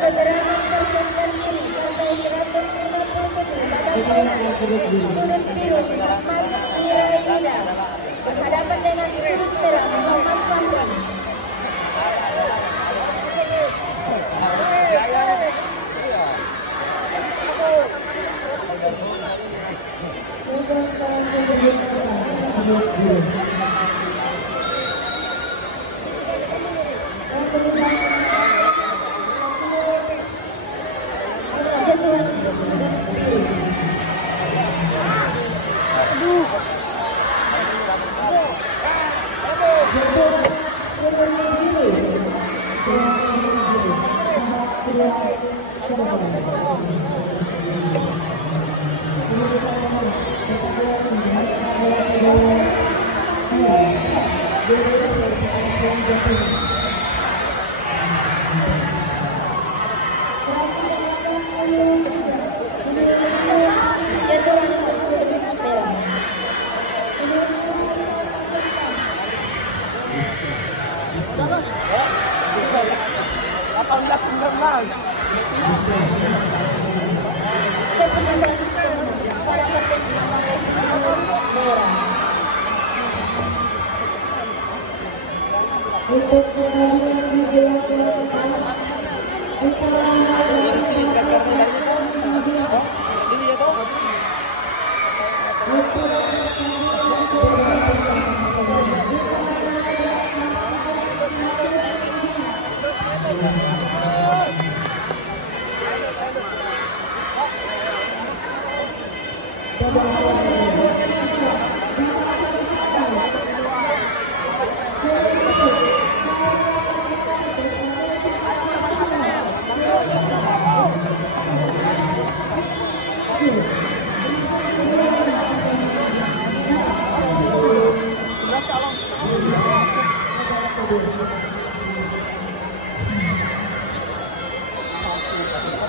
Segera mempersiapkan diri partai 157 babak final sudut biru Muhammad Irayuda berhadapan dengan sudut merah Muhammad Fahri. Jadwal untuk sudut biru. Jadwal untuk sudut merah. Keputusan para petinggi sampai sudut merah.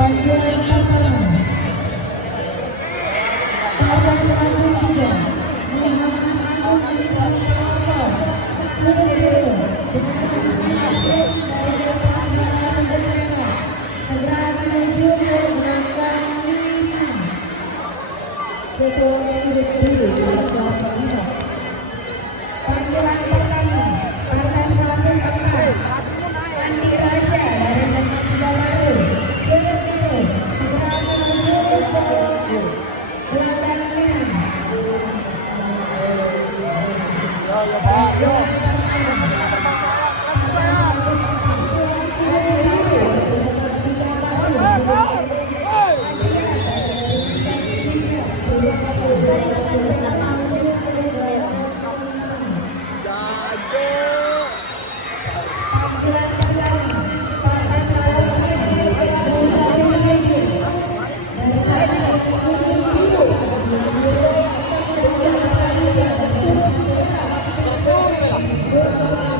Panggilan pertama Partai 103 Muhammad Agung Anis Mustafa sudut biru dengan penekanan Fred dari Depas Bala sudut merah segera menuju ke gelanggang 5. Panggilan pertama Partai 104 Andi Rasya dari Zona 3 Baru sudut biru segera menuju ke gelanggang 5. Panggilan pertama Partai 104 Andi Rasya dari Zona 3 Baru sudut biru Adrian dari Insentif sudut biru segera menuju ke gelanggang 5. biru